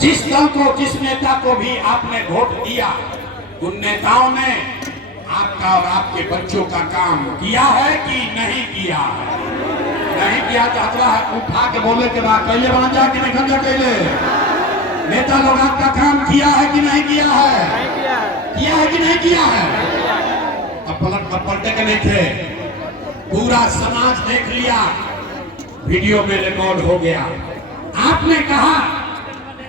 जिस दल को, जिस नेता को भी आपने वोट दिया, उन नेताओं ने आपका और आपके बच्चों का काम किया है कि नहीं किया है? नहीं किया तो अगला उठा के बोले के बाद कैले वहां जाके नहीं खंजा कैले नेता लोग आपका काम किया है कि नहीं किया है? किया है कि नहीं किया है? अब पलटे के नहीं थे, पूरा समाज देख लिया, वीडियो में रिकॉर्ड हो गया। आपने कहा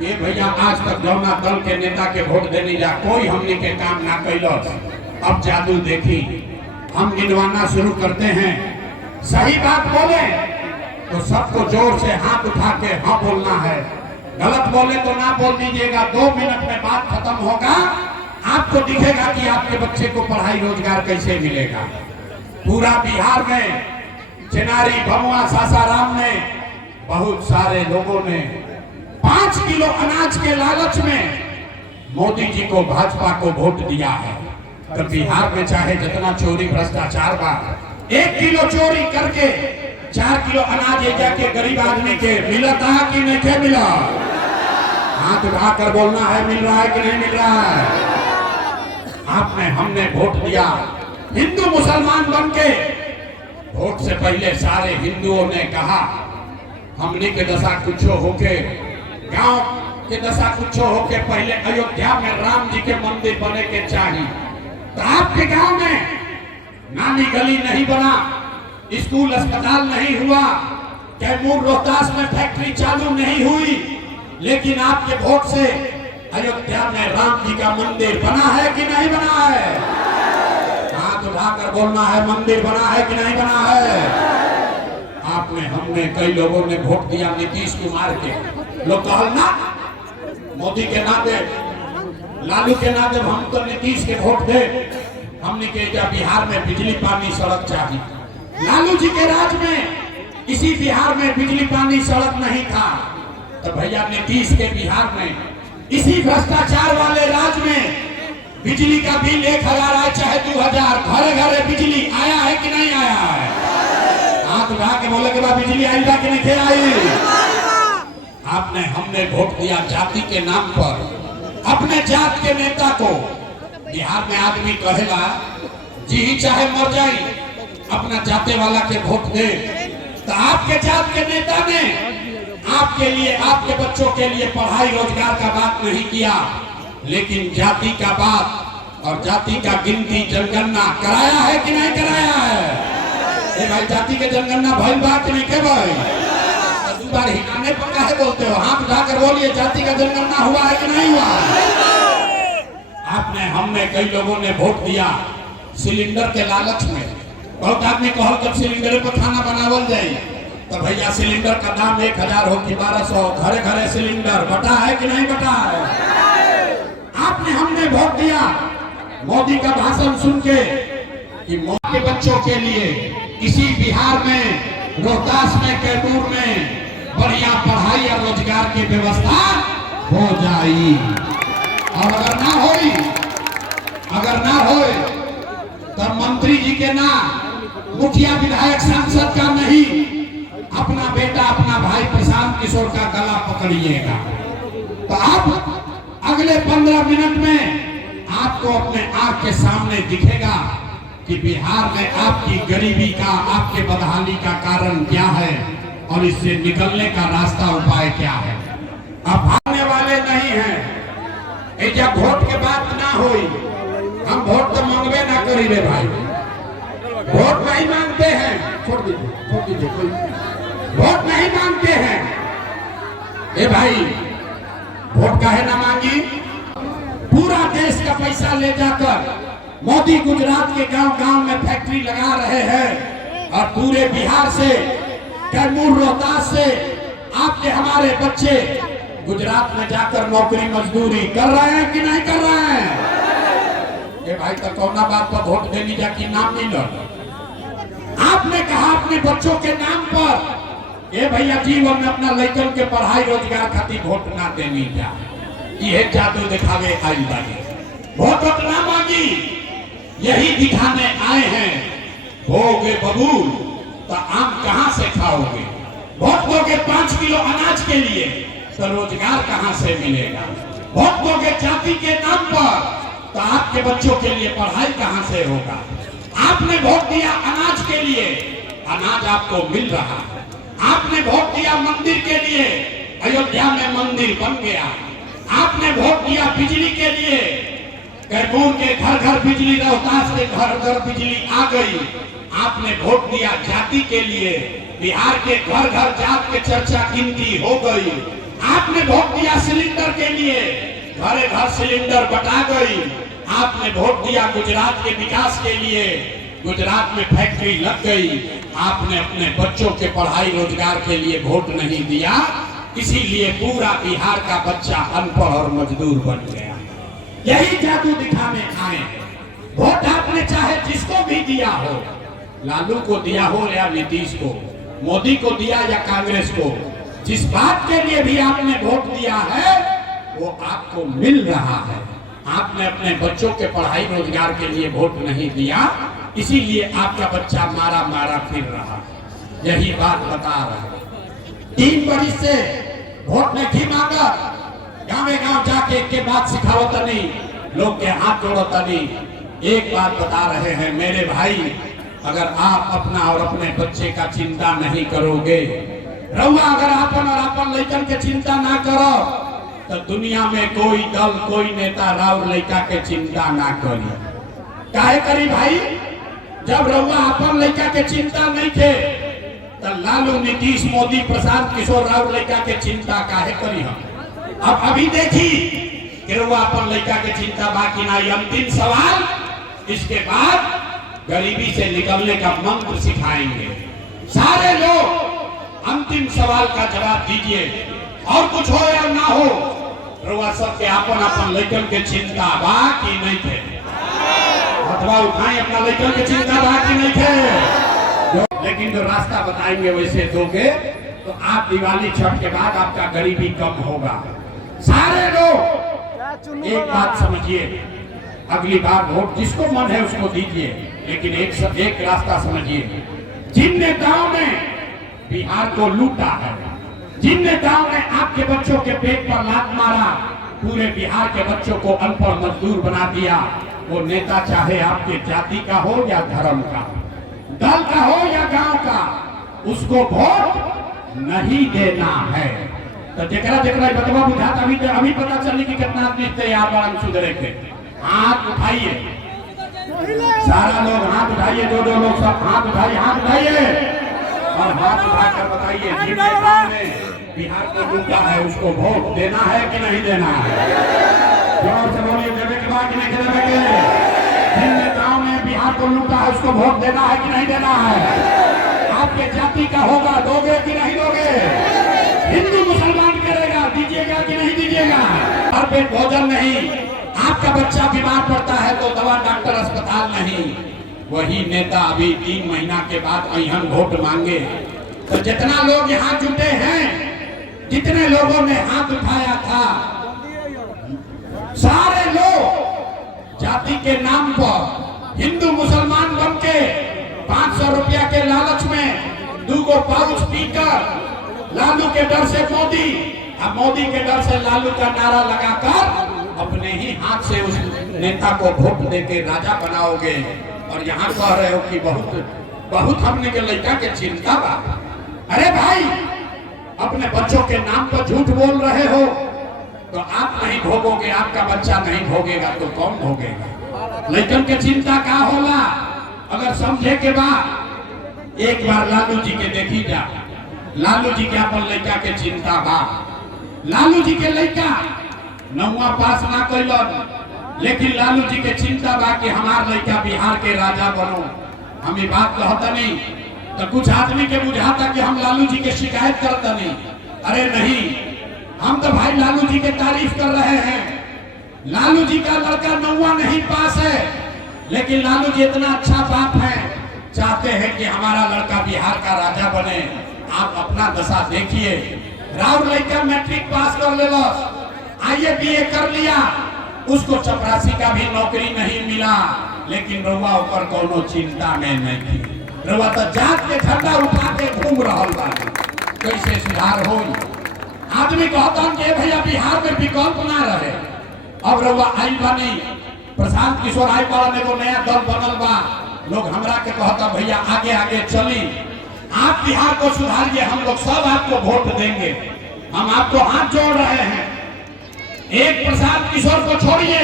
ये भैया आज तक जौना दल के नेता के वोट देने जा कोई हमने के काम ना कैलस, अब जादू देखी, हम गिनवाना शुरू करते हैं। सही बात बोले तो सबको जोर से हाथ उठा के हाँ बोलना है, गलत बोले तो ना बोल दीजिएगा। 2 मिनट में बात खत्म होगा, आपको दिखेगा कि आपके बच्चे को पढ़ाई रोजगार कैसे मिलेगा। पूरा बिहार में, चिनारी, भमुआ, सासाराम में बहुत सारे लोगों ने 5 किलो अनाज के लालच में मोदी जी को, भाजपा को वोट दिया है। तो बिहार में चाहे जितना चोरी भ्रष्टाचार बा, 1 किलो चोरी करके 4 किलो अनाज जाके गरीब आदमी के मिलता है कि नहीं मिला? हाथ उठाकर बोलना है मिल रहा है कि नहीं मिल रहा है? आपने, हमने वोट दिया, हिंदू मुसलमान बन के। वोट से पहले सारे हिंदुओं ने कहा हमने के दशा कुछो होके, गांव के दशा कुछो होके पहले अयोध्या में राम जी के मंदिर बने के चाहिए। तो आपके गांव में नानी गली नहीं बना, स्कूल अस्पताल नहीं हुआ, कैमूर रोहतास में फैक्ट्री चालू नहीं हुई, लेकिन आपके वोट से अयोध्या में राम जी का मंदिर बना है कि नहीं बना है? हाथ उठाकर बोलना है मंदिर बना है कि नहीं बना है? आपने, हमने, कई लोगों ने वोट दिया नीतीश कुमार के। लोग कहल ना मोदी के ना दे, लालू के ना दे, हम तो नीतीश के वोट दे। हमने के बिहार में बिजली पानी सड़क चाहिए। लालू जी के राज में इसी बिहार में बिजली पानी सड़क नहीं था, तो भैया नीतीश के बिहार में इसी भ्रष्टाचार वाले राज में बिजली का बिल 1000 आए चाहे 2000, घरे घरे बिजली आया है कि नहीं आया है? हाथ उठा के बोले के बाद बिजली आई कि नहीं आई? आपने, हमने वोट दिया जाति के नाम पर, अपने जात के नेता को। बिहार में आदमी कहेगा जी ही चाहे मर जाए अपना जाते वाला के वोट दे। तो आपके जात के नेता ने आपके लिए, आपके बच्चों के लिए पढ़ाई रोजगार का बात नहीं किया, लेकिन जाति का बात और जाति का गिनती, जनगणना कराया है कि नहीं कराया है? ए भाई, जाति के जनगणना भइल बात नहीं के भाई? दो बार हिलाने पर काहे बोलते हो? हाथ उठाकर बोलिए जाति का जनगणना हुआ है कि नहीं हुआ? आपने, हमने, कई लोगों ने वोट दिया सिलेंडर के लालच में। बहुत आदमी कहल जब सिलेंडर पर खाना बनावल जाए तो भैया सिलेंडर का दाम 1000 हो कि 1200, घरे घरे सिलेंडर बटा है कि नहीं बटा है? आपने, हमने वोट दिया मोदी का भाषण सुन के कि मोदी के बच्चों के लिए इसी बिहार में, रोहतास में, कैमूर में बढ़िया पढ़ाई और रोजगार की व्यवस्था हो जाए। और अगर ना हो तो मंत्री जी के ना, मुखिया विधायक सांसद का नहीं, अपना बेटा, अपना भाई प्रशांत किशोर का गला पकड़िएगा। तो आप अगले 15 मिनट में आपको अपने आंख के सामने दिखेगा कि बिहार में आपकी गरीबी का, आपके बदहाली का कारण क्या है और इससे निकलने का रास्ता, उपाय क्या है। अब भागने वाले नहीं हैं। जब वोट के बात ना हुई, हम वोट तो मांगबे ना करी रे भाई, वोट नहीं मांगते हैं। छोड़ दीजिए, कोई वोट नहीं मांगते हैं। ए भाई, वोट काहे ना मांगी? पूरा देश का पैसा ले जाकर मोदी गुजरात के गांव-गांव में फैक्ट्री लगा रहे हैं और पूरे बिहार से, कैमूर, रोहतास से आपके, हमारे बच्चे गुजरात में जाकर नौकरी मजदूरी कर रहे हैं कि नहीं कर रहे हैं? ये भाई, तो कौना बात पर वोट देनी जाके नाम मिल? आपने कहा अपने बच्चों के नाम पर, ये भैया जीवन में अपना लड़कन के पढ़ाई रोजगार खातिर वोट ना देनी जा, ये जादू दिखावे आई बानी। वोट ना मांगी, यही दिखाने आए हैं। होगे बबूल तो आम कहां से खाओगे? वोट दोगे 5 किलो अनाज के लिए, तो रोजगार कहां से मिलेगा? वोट दोगे जाति के नाम पर तो आपके बच्चों के लिए पढ़ाई कहां से होगा? आपने वोट दिया अनाज के लिए, अनाज आपको मिल रहा है। आपने वोट दिया मंदिर के लिए, अयोध्या में मंदिर बन गया। आपने वोट दिया बिजली के लिए, कैमूर के घर घर बिजली, रोहतास के घर घर बिजली आ गई। आपने वोट दिया जाति के लिए, बिहार के घर घर जात के चर्चा गिनती हो गई। आपने वोट दिया सिलेंडर के लिए, घरे घर सिलेंडर बटा गई। आपने वोट दिया गुजरात के विकास के लिए, गुजरात में फैक्ट्री लग गई। आपने अपने बच्चों के पढ़ाई रोजगार के लिए वोट नहीं दिया, इसीलिए पूरा बिहार का बच्चा अनपढ़ और मजदूर बन गया। यही जादू दिखाने आए। वोट आपने चाहे जिसको भी दिया हो, लालू को दिया हो या नीतीश को, मोदी को दिया या कांग्रेस को, जिस बात के लिए भी आपने वोट दिया है वो आपको मिल रहा है। आपने अपने बच्चों के पढ़ाई रोजगार के लिए वोट नहीं दिया, इसीलिए आपका बच्चा मारा मारा फिर रहा। यही बात बता रहा है। 3 बरिस से वोट नहीं मांगा, गाँव गाँव जाके के बात सिखाओ तनी, लोग के हाथ जोड़ो तनी। एक बात बता रहे हैं मेरे भाई, अगर आप अपना और अपने बच्चे का चिंता नहीं करोगे, रहुआ अगर आपन और आपन लड़कन के चिंता ना करो तो दुनिया में कोई दल कोई नेता राव लड़का के चिंता ना करी। काहे करी भाई? जब रहुआ आपन लड़का के चिंता नहीं थे तो लालू नीतीश मोदी प्रशांत किशोर राव लड़का के चिंता काहे करी हम? अब अभी देखी कि रहुआ अपन लड़का के चिंता बाकी ना। अंतिम सवाल, इसके बाद गरीबी से निकलने का मंत्र सिखाएंगे। सारे लोग अंतिम सवाल का जवाब दीजिए, और कुछ हो या ना हो, रउआ सबके अपन अपन लड़कन के चिंता बा कि नहीं थे? अथवा उठाई अपना लड़कन के चिंता बा कि नहीं थे? लेकिन जो रास्ता बताएंगे वैसे दोगे तो आप दिवाली छठ के बाद आपका गरीबी कम होगा। सारे लोग एक बात समझिए, अगली बार वोट जिसको मन है उसको दीजिए, लेकिन एक रास्ता समझिए। जिन नेताओं ने बिहार को लूटा है, जिन नेताओं ने आपके बच्चों के पेट पर लात मारा, पूरे बिहार के बच्चों को अनपढ़ मजदूर बना दिया, वो नेता चाहे आपके जाति का हो या धर्म का, दल का हो या गांव का, उसको वोट नहीं देना है। तो जेकरा जेकरा बतवा बुझाता अभी पता चली कि कितना आदमी तैयार बारन सुधरे के। हाथ उठाइए, सारा लोग हाथ उठाइए, जो लोग सब हाथ उठाइए, हाथ उठाइए और हाथ उठाकर बताइए जिन नेताओं ने बिहार को लूटा है उसको वोट देना है कि नहीं देना है? जोर से बोलिए, देवे के बाद नहीं देवे के? जिन नेताओं ने बिहार को लूटा है उसको वोट देना है कि नहीं देना है? आपके जाति का होगा, दोगे कि नहीं दोगे? हिंदू मुसलमान करेगा, दीजिएगा कि नहीं दीजिएगा? हर पेट भोजन नहीं, आपका बच्चा बीमार पड़ता है तो दवा डॉक्टर अस्पताल नहीं। वही नेता अभी 3 महीना के बाद अहम वोट मांगे तो जितना लोग यहाँ जुटे हैं, जितने लोगों ने हाथ उठाया था, सारे लोग जाति के नाम पर हिंदू मुसलमान बन के 500 रुपया के लालच में 2 पाउच पीकर लालू के डर से मोदी, अब मोदी के डर से लालू का नारा लगाकर अपने ही हाथ से उस नेता को वोट देके राजा बनाओगे और यहाँ कह रहे हो कि बहुत हमने के लड़का के चिंता बा। अरे भाई, अपने बच्चों के नाम पर झूठ बोल रहे हो तो आप नहीं भोगोगे, आपका बच्चा नहीं भोगेगा तो कौन भोगेगा? लड़कन के चिंता का होला? अगर समझे के बाद एक बार लालू जी के देखी जा, लालू जी के अपन लड़का के चिंता बा। लालू जी के लड़का 9वां पास ना कैलन, लेकिन लालू जी के चिंता बा कि हमार लड़का बिहार के राजा बनो। हम ये बात कहता नहीं तो कुछ आदमी के बुझाता कि हम लालू जी के शिकायत करता नहीं। अरे नहीं, हम तो भाई लालू जी के तारीफ कर रहे हैं। लालू जी का लड़का 9वां नहीं पास है, लेकिन लालू जी इतना अच्छा बाप है, चाहते हैं कि हमारा लड़का बिहार का राजा बने। आप अपना दशा देखिए, राव लड़का मैट्रिक पास कर ले, आईए बीए कर लिया, उसको चपरासी का भी नौकरी नहीं मिला, लेकिन रउआ ऊपर कोनो चिंता में नहीं थी। रउआ तो जात के झंडा उठा के घूम रहा बा। कैसे सुधार हो? आदमी कहता कि भैया बिहार में विकल्प ना रहे। अब रउआ आई बानी प्रशांत किशोर आई वाला ने को नया दल बनल बा, लोग हमरा के कहता भैया आगे आगे चली, आप बिहार को सुधारिए, हम लोग सब आपको वोट देंगे। हम आपको हाथ जोड़ रहे हैं। एक प्रशांत किशोर को छोड़िए,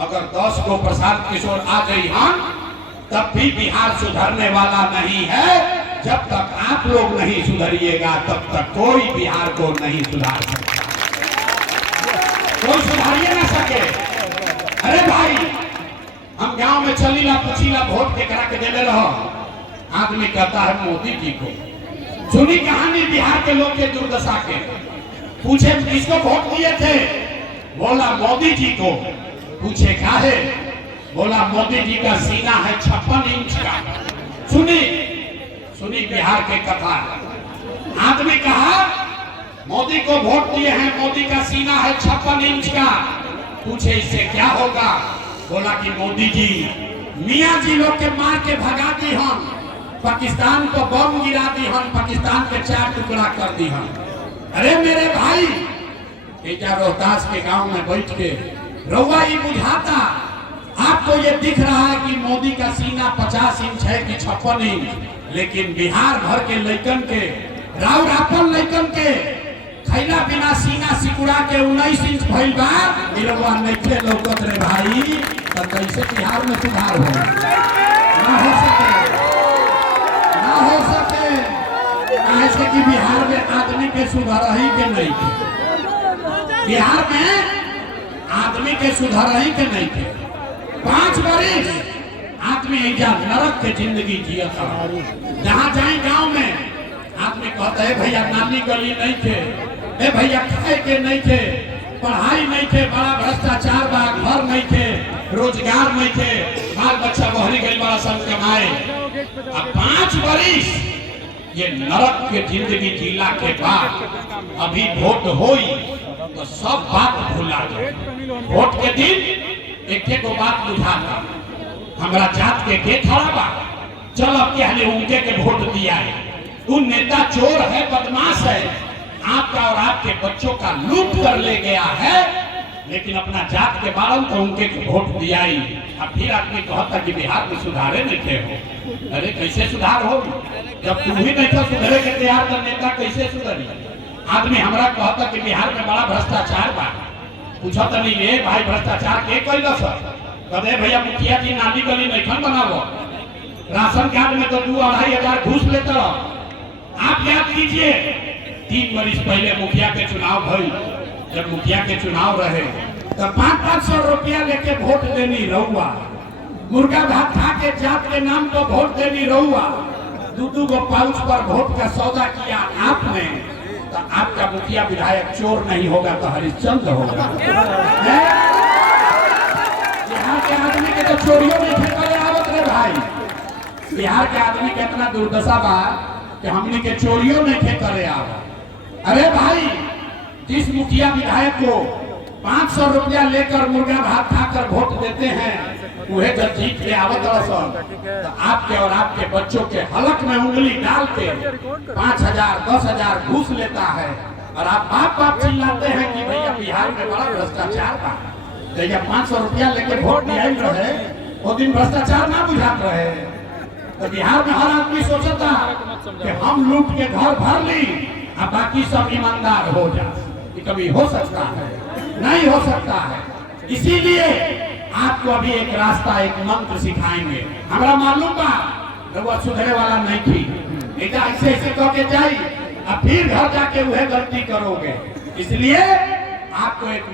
अगर 10 को प्रशांत किशोर आ गई हम, तब भी बिहार सुधरने वाला नहीं है। जब तक आप लोग नहीं सुधरिएगा तब तक कोई बिहार को नहीं सुधार सकता, कोई सुधारिए ना सके। अरे भाई, हम गांव में चलीला पूछीला वोट के करा के देले रहो, आदमी कहता है मोदी जी को। सुनी कहानी बिहार के लोग के दुर्दशा के, पूछे किसको वोट दिए थे, बोला मोदी जी को। पूछे क्या है, बोला मोदी जी का सीना है 56 इंच का। सुनी बिहार के कथा। आदमी कहा मोदी को वोट दिए हैं, मोदी का सीना है 56 इंच का। पूछे इससे क्या होगा, बोला कि मोदी जी मियाँ जी लोग के मार के भगा दी हम, पाकिस्तान को बम गिरा दी हम, पाकिस्तान के 4 टुकड़ा कर दी हम। अरे मेरे भाई, रोहतास के गांव में बैठ के रउआ ये बुझाता, आपको ये दिख रहा है कि मोदी का सीना 50 इंच है कि 56 इंच, लेकिन बिहार भर के लइकन के, राउरापन लइकन के खैला बिना सीना सिकुड़ा के 19 इंच भइल बा। रउआ नइखे लौकत रे भाई, तो कैसे बिहार में सुधार हो? ना हो सके, ना हो सके। ऐसे कि बिहार में आदमी के सुधार ही के नहीं थे, बिहार में आदमी के सुधार ही के नहीं थे। 5 बरिस आदमी ऐजा नरक के जिंदगी जिया था। जहाँ जाए गांव में आदमी कहता है भैया नाली गली नहीं थे, ए भैया खाए के नहीं थे, पढ़ाई नहीं थे, बड़ा भ्रष्टाचार बा, घर नहीं थे, रोजगार नहीं थे, बाल बच्चा बहरी गई बड़ा सब कमाए। अब 5 बरिस ये नरक के जिंदगी जिला के बाद अभी वोट होई तो सब बात भुला जाए। वोट के दिन एक बात बुझाता, हमारा जात के खड़ा बा, चल अब के हले उनके के वोट दिया है। उन नेता चोर है, बदमाश है, आपका और आपके बच्चों का लूट कर ले गया है, लेकिन अपना जात के बारन तो उनके वोट दिया ही। अब फिर आदमी कहता कि बिहार में सुधारे नहीं थे हो। अरे कैसे सुधार हो, जब तुम ही नहीं था सुधरे के तैयार तो नेता कैसे सुधरी? आदमी हमरा कहता कि बिहार में बड़ा भ्रष्टाचार बा। पूछा तो नहीं ये भाई भ्रष्टाचार के कैल सर? कहते भैया मुखिया जी नाली गली नहीं बनावो, राशन कार्ड में तो 2-2.5 हजार घूस लेते रहो। आप याद कीजिए 3 बरिस पहले मुखिया के चुनाव भई, जब मुखिया के चुनाव रहे तो 500-500 रुपया लेके वोट देनी रहुआ, मुर्गा भात खा के जात के नाम पर वोट देनी रहुआ, 2-2 गो पाउच पर वोट का सौदा किया आपने। तो आपका मुखिया विधायक चोर नहीं होगा तो हरिश्चंद्र होगा। बिहार के आदमी के तो चोरियों में फेंकले आवत रे भाई। बिहार के आदमी के इतना दुर्दशा बा कि हमने के चोरियों में फेंकले आवत। अरे भाई, जिस मुखिया विधायक को 500 रुपया लेकर मुर्गा भात खाकर वोट देते हैं, वह जब जीत के आवत तो आपके और आपके बच्चों के हलक में उंगली डाल के 5,000-10,000 घूस लेता है, और आप बाप चिल्लाते हैं कि भैया बिहार में बड़ा भ्रष्टाचार था। जब 500 रुपया लेके वोट दिया रहे, वो दिन भ्रष्टाचार ना बुझात रहे। तो बिहार में हर आदमी सोचता कि हम लूट के घर भर ली और बाकी सब ईमानदार हो जाए। कभी हो सकता है? नहीं हो सकता है। इसीलिए आपको अभी एक रास्ता, एक मंत्र सिखाएंगे। हमारा मालूम बा रउआ सुधरे वाला नहीं थी, ऐसे ऐसे कह के जाई और फिर घर जाके वह गलती करोगे। इसलिए आपको एक